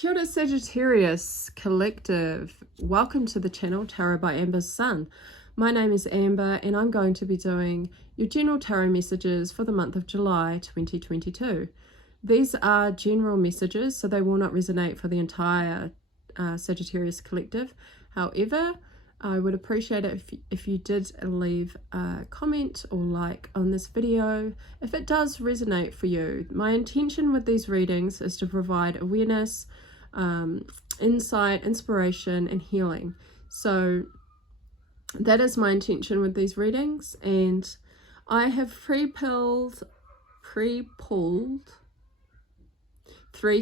Kia ora Sagittarius Collective. Welcome to the channel Tarot by Amber's Sun. My name is Amber and I'm going to be doing your general tarot messages for the month of July 2022. These are general messages, so they will not resonate for the entire Sagittarius Collective. However, I would appreciate it if you did leave a comment or like on this video if it does resonate for you. My intention with these readings is to provide awareness, insight, inspiration, and healing. So that is my intention with these readings, and I have pre-pulled 3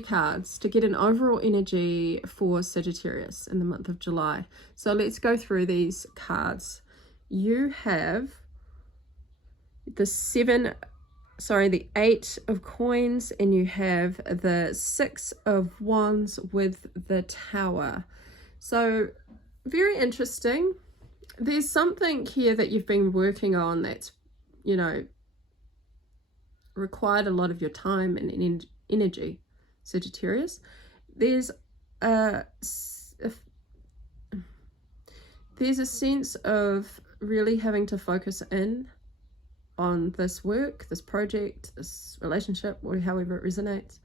cards to get an overall energy for Sagittarius in the month of July. So let's go through these cards. You have the 8 of coins, and you have the 6 of wands with the tower. So very interesting. There's something here that you've been working on that's, required a lot of your time and energy, Sagittarius. There's a sense of really having to focus in on this work, this project, this relationship, or however it resonates.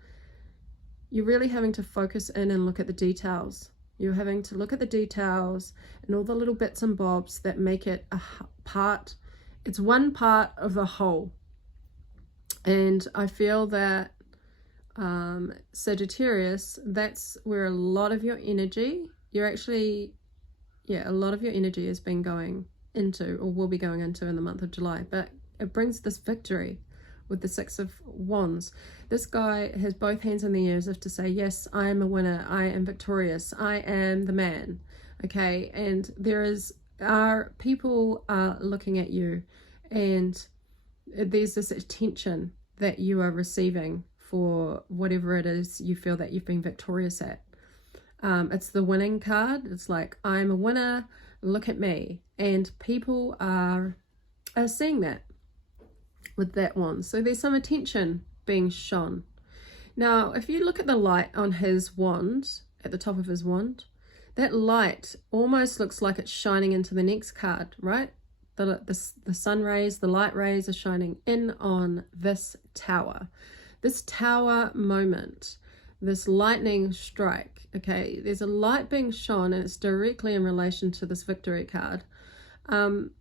You're really having to focus in and look at the details. You're having to look at the details and all the little bits and bobs that make it a part. It's one part of the whole. And I feel that Sagittarius, that's where a lot of your energy, a lot of your energy has been going into, or will be going into, in the month of July. But it brings this victory with the 6 of wands. This guy has both hands in the air as if to say, yes, I am a winner, I am victorious, I am the man. Okay, and people are looking at you, and there's this attention that you are receiving for whatever it is you feel that you've been victorious at. It's the winning card. It's like, I'm a winner, look at me. And people are seeing that with that wand. So there's some attention being shown. Now, if you look at the light on his wand, at the top of his wand, that light almost looks like it's shining into the next card, right? The sun rays, the light rays are shining in on this tower. This tower moment, this lightning strike, okay? There's a light being shone, and it's directly in relation to this victory card on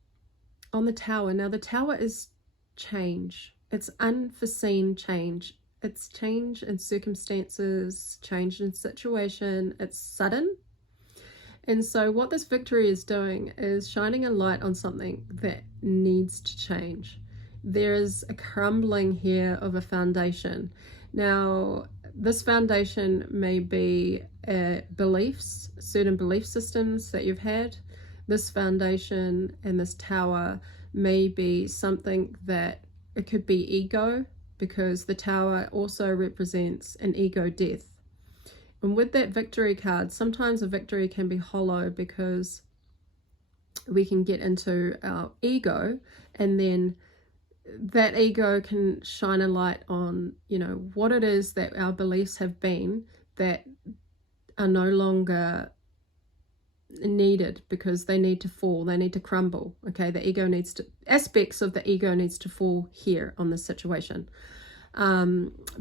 the tower. Now, the tower is change. It's unforeseen change. It's change in circumstances, change in situation. It's sudden. And so what this victory is doing is shining a light on something that needs to change. There is a crumbling here of a foundation. Now, this foundation may be beliefs, certain belief systems that you've had. This foundation and this tower may be something that, it could be ego, because the tower also represents an ego death. And with that victory card, sometimes a victory can be hollow because we can get into our ego, and then that ego can shine a light on, what it is that our beliefs have been that are no longer needed, because they need to fall, they need to crumble. Okay, the ego needs to, aspects of the ego needs to fall here on this situation,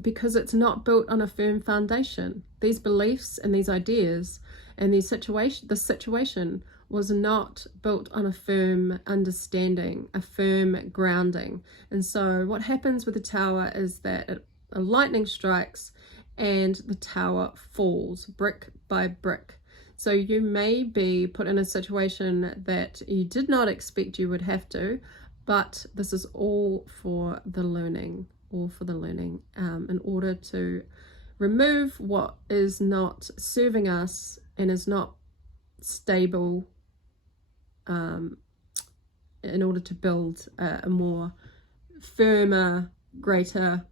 because it's not built on a firm foundation. These beliefs and these ideas and this situation was not built on a firm understanding, a firm grounding. And so what happens with the tower is that a lightning strikes and the tower falls brick by brick. So you may be put in a situation that you did not expect you would have to, but this is all for the learning, in order to remove what is not serving us and is not stable, in order to build a more firmer, greater,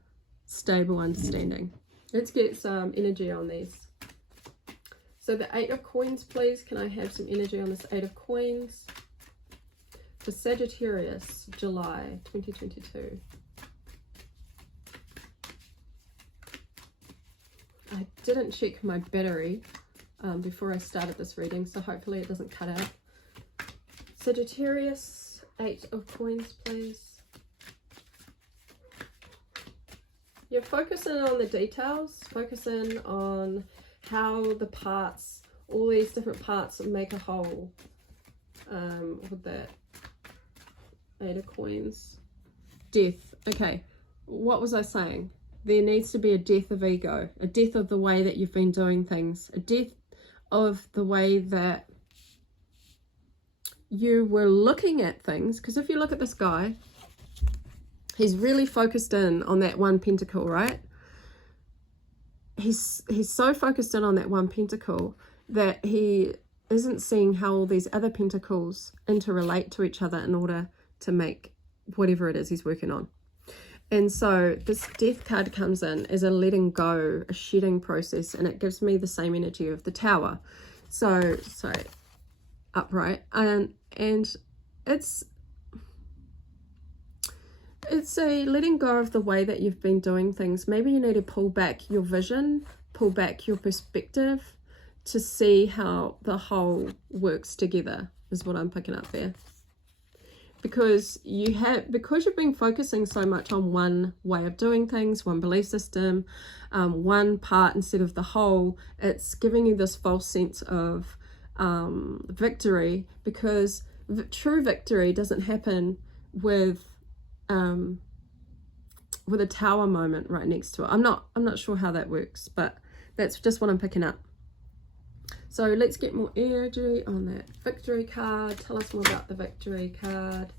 stable understanding. Let's get some energy on these. So the 8 of coins, please. Can I have some energy on this 8 of coins for Sagittarius, July 2022? I didn't check my battery before I started this reading, so hopefully it doesn't cut out. Sagittarius, 8 of coins, please. You're focusing on the details, focusing on how the parts, all these different parts make a whole. With that 8 of coins. Death. Okay, what was I saying? There needs to be a death of ego, a death of the way that you've been doing things, a death of the way that you were looking at things. Because if you look at this guy, he's really focused in on that one pentacle, right? He's so focused in on that one pentacle that he isn't seeing how all these other pentacles interrelate to each other in order to make whatever it is he's working on. And so this death card comes in as a letting go, a shedding process, and it gives me the same energy of the Tower. So upright, and it's a letting go of the way that you've been doing things. Maybe you need to pull back your vision, pull back your perspective to see how the whole works together, is what I'm picking up there. Because you've been focusing so much on one way of doing things, one belief system, one part instead of the whole, it's giving you this false sense of victory, because true victory doesn't happen with a Tower moment right next to it. I'm not sure how that works, but that's just what I'm picking up. So let's get more energy on that victory card. Tell us more about the victory card.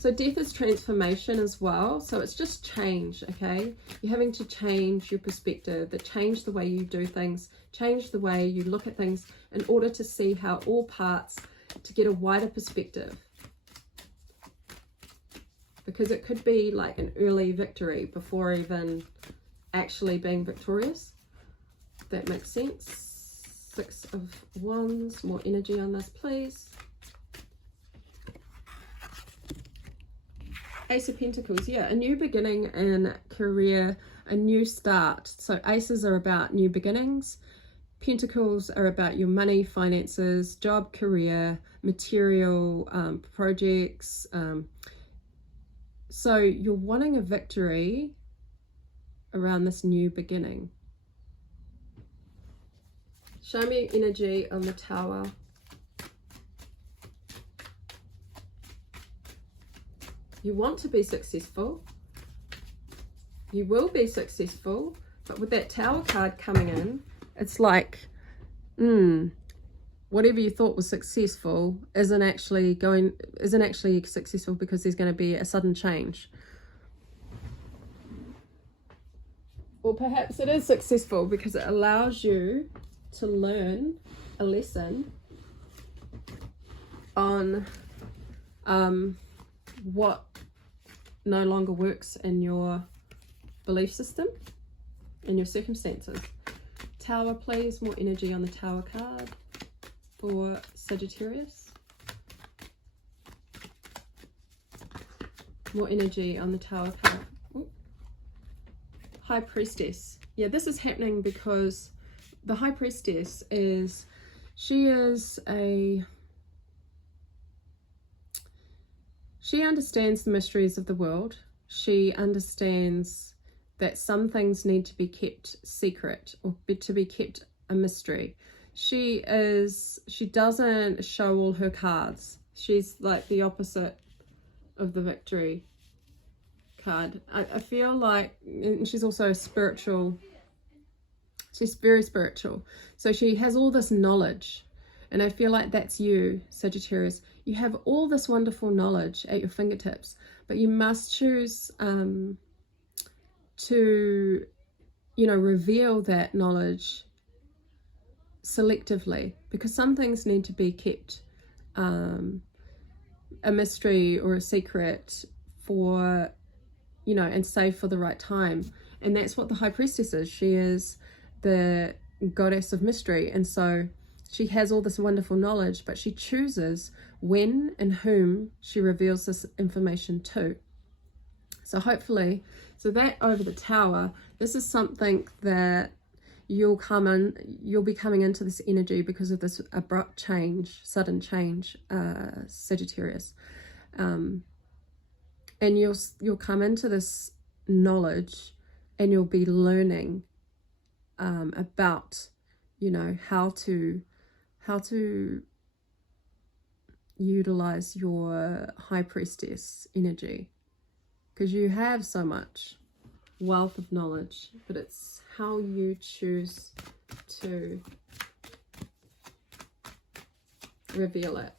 So death is transformation as well. So it's just change, okay? You're having to change your perspective, change the way you do things, change the way you look at things in order to see how all parts, to get a wider perspective. Because it could be like an early victory before even actually being victorious. If that makes sense. 6 of Wands, more energy on this, please. Ace of Pentacles, yeah, a new beginning in career, a new start. So aces are about new beginnings. Pentacles are about your money, finances, job, career, material, projects. So you're wanting a victory around this new beginning. Show me energy on the Tower. You want to be successful. You will be successful. But with that Tower card coming in, it's like, whatever you thought was successful isn't actually successful, because there's going to be a sudden change. Or perhaps it is successful because it allows you to learn a lesson on what no longer works in your belief system, in your circumstances. Tower, please, more energy on the Tower card for Sagittarius. More energy on the Tower card. Ooh. High Priestess. Yeah, this is happening because the High Priestess she understands the mysteries of the world. She understands that some things need to be kept secret, or to be kept a mystery. She doesn't show all her cards. She's like the opposite of the victory card. I feel like, and she's also spiritual. She's very spiritual. So she has all this knowledge. And I feel like that's you, Sagittarius. You have all this wonderful knowledge at your fingertips, but you must choose to, reveal that knowledge selectively, because some things need to be kept a mystery or a secret for, and saved for the right time. And that's what the High Priestess is. She is the goddess of mystery, and so she has all this wonderful knowledge, but she chooses when and whom she reveals this information to. So hopefully, so that over the Tower, this is something that you'll be coming into this energy because of this abrupt change, sudden change, Sagittarius. And you'll come into this knowledge, and you'll be learning about, you know, how to utilize your high priestess energy, because you have so much wealth of knowledge, but it's how you choose to reveal it.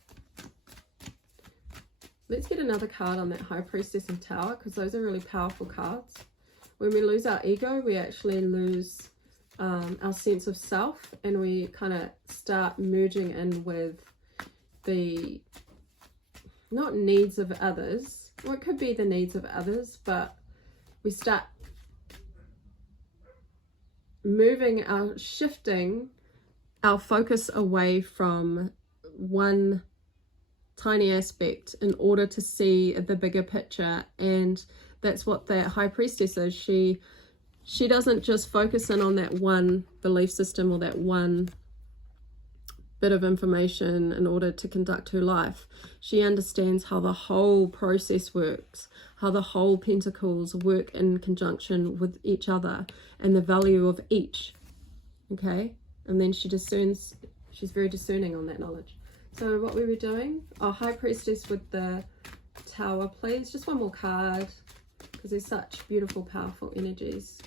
Let's get another card on that high priestess and tower, because those are really powerful cards. When we lose our ego, we actually lose our sense of self, and we kind of start merging in with the, not needs of others, well, it could be the needs of others, but we start shifting our focus away from one tiny aspect in order to see the bigger picture. And that's what that high priestess is. She doesn't just focus in on that one belief system or that one bit of information in order to conduct her life. She understands how the whole process works, how the whole pentacles work in conjunction with each other, and the value of each. Okay? And then she discerns, she's very discerning on that knowledge. So what we were doing, our high priestess with the tower, please. Just one more card, because there's such beautiful, powerful energies.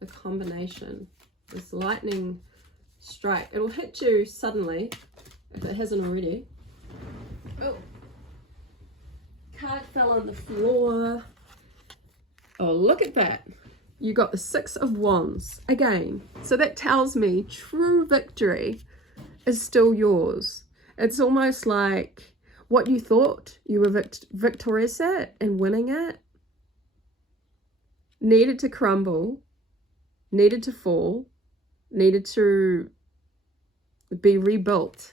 The combination, this lightning strike, it'll hit you suddenly if it hasn't already. Oh, card fell on the floor. Oh, look at that. You got the Six of Wands again. So that tells me true victory is still yours. It's almost like what you thought you were victorious at and winning at needed to crumble, needed to fall, needed to be rebuilt,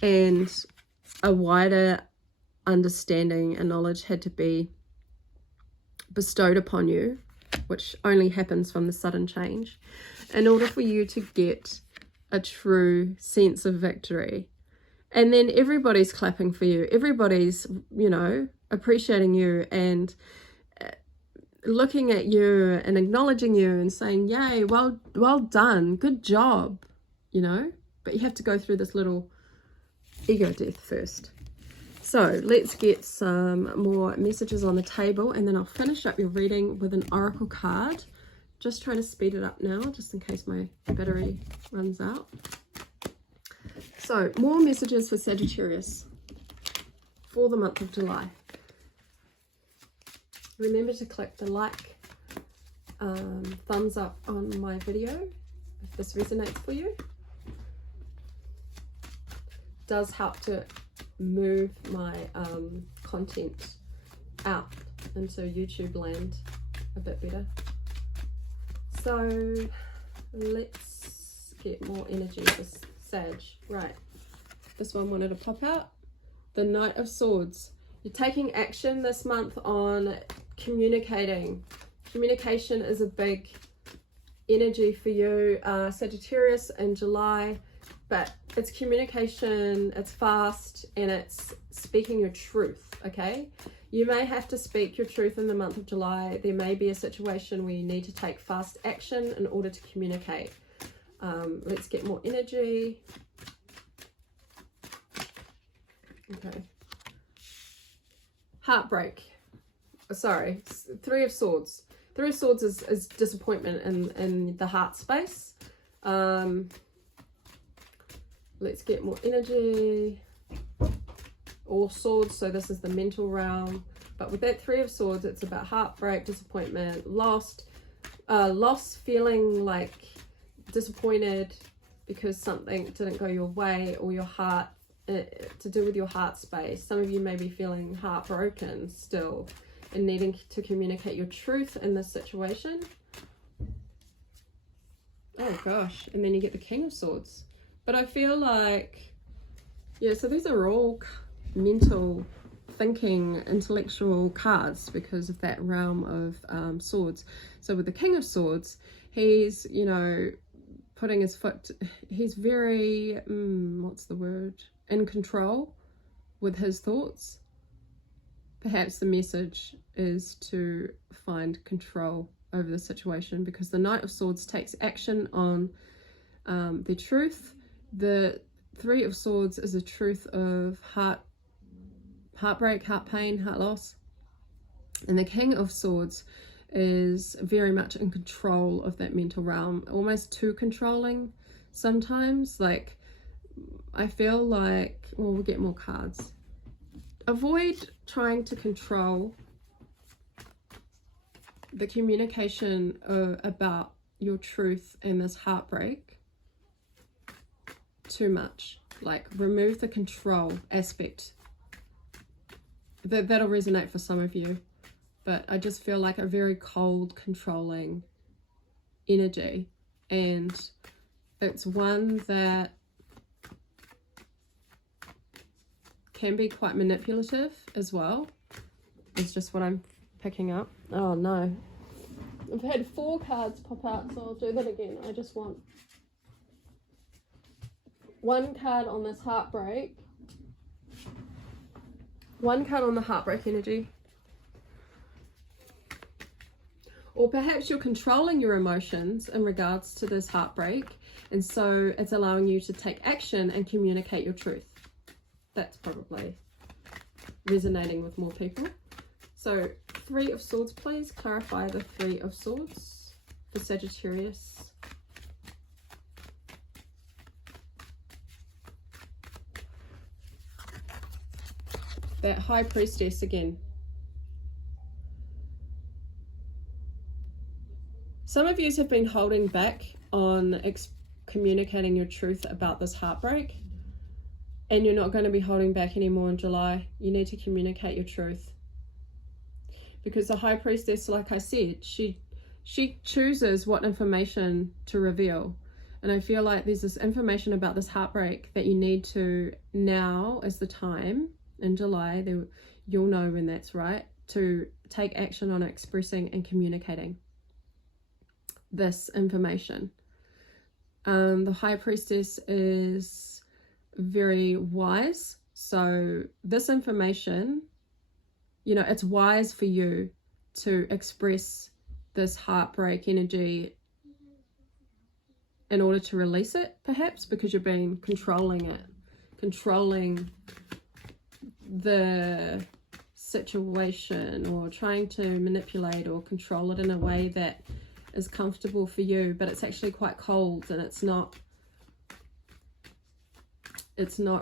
and a wider understanding and knowledge had to be bestowed upon you, which only happens from the sudden change, in order for you to get a true sense of victory. And then everybody's clapping for you, everybody's, you know, appreciating you and looking at you and acknowledging you and saying, yay, well done, good job, you know. But you have to go through this little ego death first. So let's get some more messages on the table, and then I'll finish up your reading with an oracle card. Just trying to speed it up now, just in case my battery runs out. So more messages for Sagittarius for the month of July. Remember to click the like, thumbs up on my video if this resonates for you. Does help to move my content out into YouTube land a bit better. So let's get more energy for Sag. Right, this one wanted to pop out. The Knight of Swords. You're taking action this month on communicating. Communication is a big energy for you, Sagittarius, in July. But it's communication, it's fast, and it's speaking your truth, okay? You may have to speak your truth in the month of July. There may be a situation where you need to take fast action in order to communicate. Let's get more energy. Okay. Heartbreak. Sorry, Three of Swords. Three of Swords is disappointment in the heart space. Let's get more energy. All swords, so this is the mental realm. But with that Three of Swords, it's about heartbreak, disappointment, loss, feeling like disappointed because something didn't go your way, or your heart, to do with your heart space. Some of you may be feeling heartbroken still and needing to communicate your truth in this situation. Oh gosh, and then you get the King of Swords. But I feel like, yeah, so these are all mental thinking, intellectual cards because of that realm of swords. So with the King of Swords, he's, you know, putting his foot, he's very, what's the word, in control with his thoughts. Perhaps the message is to find control over the situation, because the Knight of Swords takes action on the truth. The Three of Swords is a truth of heartbreak, heart pain, heart loss. And the King of Swords is very much in control of that mental realm, almost too controlling sometimes. Like, I feel like, well, we'll get more cards. Avoid trying to control the communication about your truth and this heartbreak too much. Like, remove the control aspect. That'll resonate for some of you, but I just feel like a very cold, controlling energy, and it's one that can be quite manipulative as well. It's just what I'm picking up. Oh no, I've had 4 cards pop out, so I'll do that again. I just want 1 card on this heartbreak, 1 card on the heartbreak energy. Or perhaps you're controlling your emotions in regards to this heartbreak, and so it's allowing you to take action and communicate your truth. That's probably resonating with more people. So 3 of Swords, please clarify the 3 of Swords for Sagittarius. That High Priestess again. Some of you have been holding back on communicating your truth about this heartbreak, and you're not going to be holding back anymore in July. You need to communicate your truth, because the High Priestess, like I said, she chooses what information to reveal. And I feel like there's this information about this heartbreak that you need to, now is the time in July, you'll know when that's right, to take action on expressing and communicating this information. The High Priestess is very wise, so this information, you know, it's wise for you to express this heartbreak energy in order to release it, perhaps because you've been controlling it, controlling the situation, or trying to manipulate or control it in a way that is comfortable for you, but it's actually quite cold, and it's not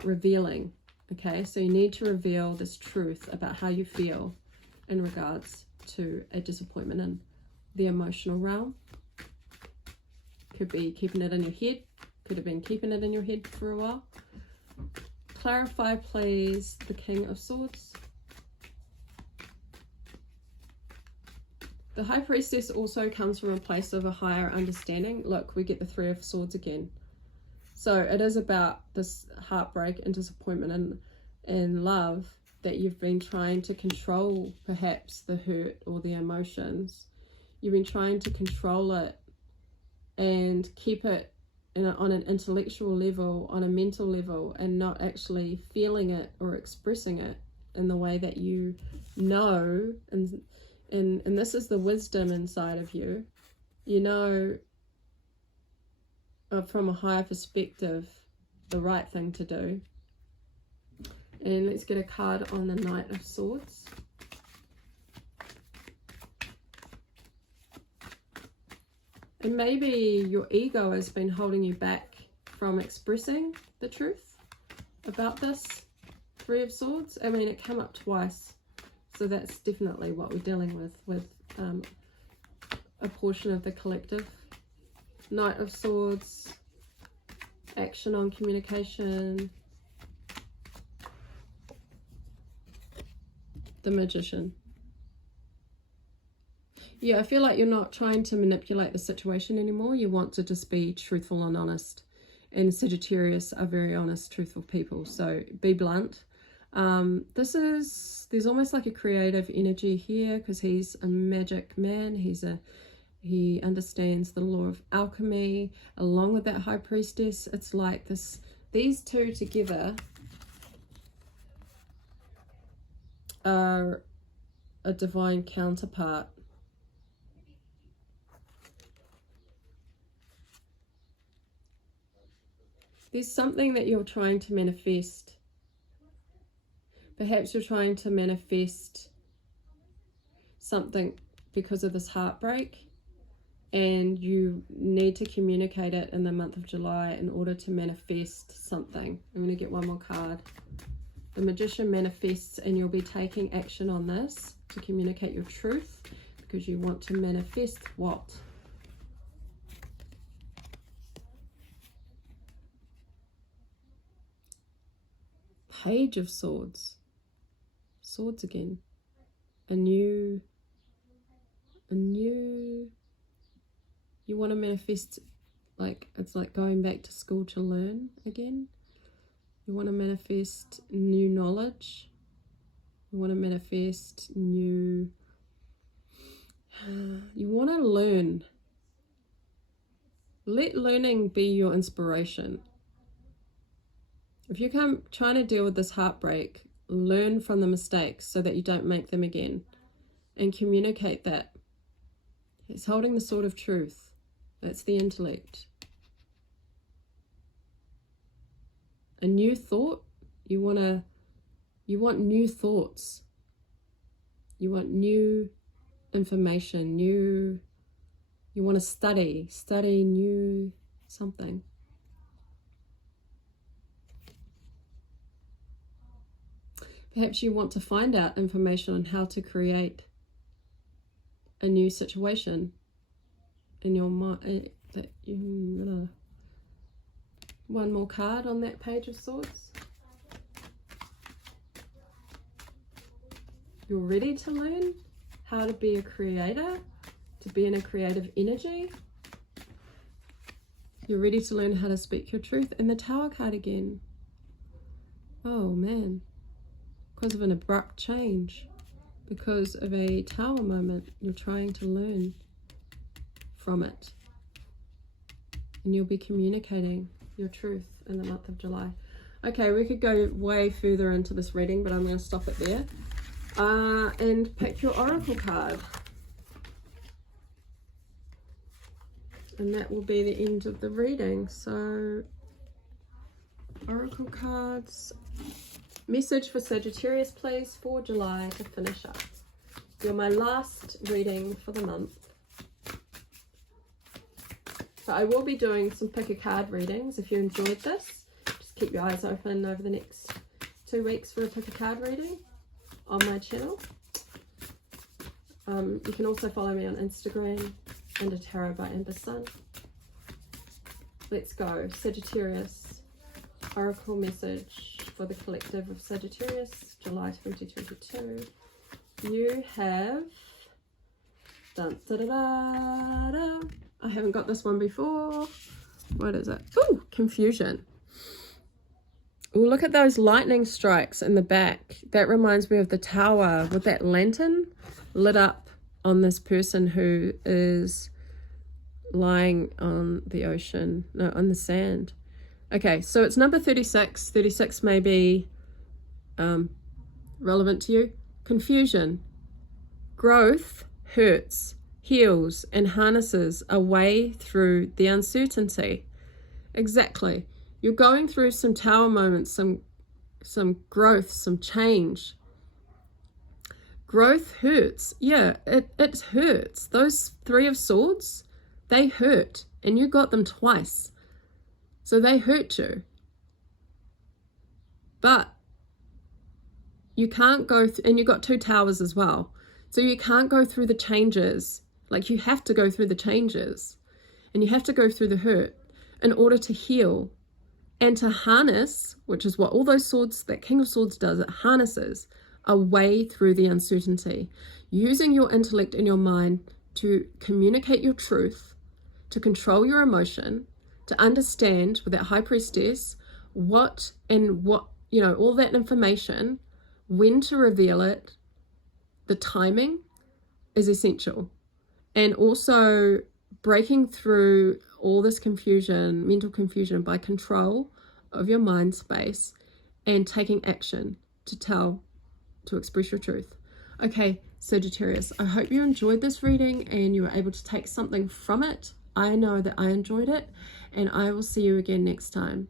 revealing. Okay, so you need to reveal this truth about how you feel in regards to a disappointment in the emotional realm. Could be keeping it in your head, could have been keeping it in your head for a while. Clarify, please, the King of Swords. The High Priestess also comes from a place of a higher understanding. Look, we get the 3 of Swords again. So it is about this heartbreak and disappointment and love that you've been trying to control, perhaps the hurt or the emotions. You've been trying to control it and keep it on an intellectual level, on a mental level, and not actually feeling it or expressing it in the way that you know. And this is the wisdom inside of you. You know, from a higher perspective, the right thing to do. And let's get a card on the Knight of Swords. And maybe your ego has been holding you back from expressing the truth about this 3 of Swords. I mean, it came up twice, so that's definitely what we're dealing with a portion of the collective. Knight of Swords, action on communication. The Magician. Yeah, I feel like you're not trying to manipulate the situation anymore. You want to just be truthful and honest. And Sagittarius are very honest, truthful people. So be blunt. There's almost like a creative energy here, because he's a magic man. He's a He understands the law of alchemy along with that high priestess. It's like this, these two together are a divine counterpart. There's something that you're trying to manifest. Perhaps you're trying to manifest something because of this heartbreak, and you need to communicate it in the month of July in order to manifest something. I'm going to get one more card. The Magician manifests, and you'll be taking action on this to communicate your truth, because you want to manifest what? Page of Swords. Swords again. A new, you want to manifest, like, it's like going back to school to learn again. You want to manifest new knowledge. You want to manifest new, you want to learn. Let learning be your inspiration. If you're trying to deal with this heartbreak, learn from the mistakes so that you don't make them again, and communicate that. It's holding the sword of truth. That's the intellect. A new thought. You want new thoughts. You want new information, you want to study new something. Perhaps you want to find out information on how to create a new situation in your mind. One more card on that Page of Swords. You're ready to learn how to be a creator, to be in a creative energy. You're ready to learn how to speak your truth. And the Tower card again. Oh man. Because of an abrupt change. Because of a Tower moment. You're trying to learn from it. And you'll be communicating your truth in the month of July. Okay, we could go way further into this reading, but I'm going to stop it there. And pick your Oracle card. And that will be the end of the reading. So, Oracle cards. Message for Sagittarius, please, for July to finish up. You're my last reading for the month. So I will be doing some pick a card readings. If you enjoyed this, just keep your eyes open over the next 2 weeks for a pick a card reading on my channel. You can also follow me on Instagram under Tarot by Amber Sun. Let's go. Sagittarius, Oracle message for the collective of Sagittarius, July 2022. You have dun, da, da, da, da. I haven't got this one before. What is it? Ooh, confusion. Oh, look at those lightning strikes in the back. That reminds me of the Tower with that lantern lit up on this person who is lying on the ocean, no, on the sand. Okay, so it's number 36. 36 may be relevant to you. Confusion. Growth hurts, heals, and harnesses a way through the uncertainty. Exactly. You're going through some Tower moments, some growth, some change. Growth hurts. Yeah, it hurts. Those 3 of Swords, they hurt. And you got them twice. So they hurt you. But you can't go, and you got 2 Towers as well. So you can't go through the changes. Like, you have to go through the changes. And you have to go through the hurt in order to heal. And to harness, which is what all those swords, that King of Swords does, it harnesses a way through the uncertainty. Using your intellect and your mind to communicate your truth, to control your emotion, to understand with that High Priestess what, you know, all that information, when to reveal it, the timing is essential. And also breaking through all this confusion, mental confusion, by control of your mind space and taking action to express your truth. Okay, Sagittarius, I hope you enjoyed this reading and you were able to take something from it. I know that I enjoyed it, and I will see you again next time.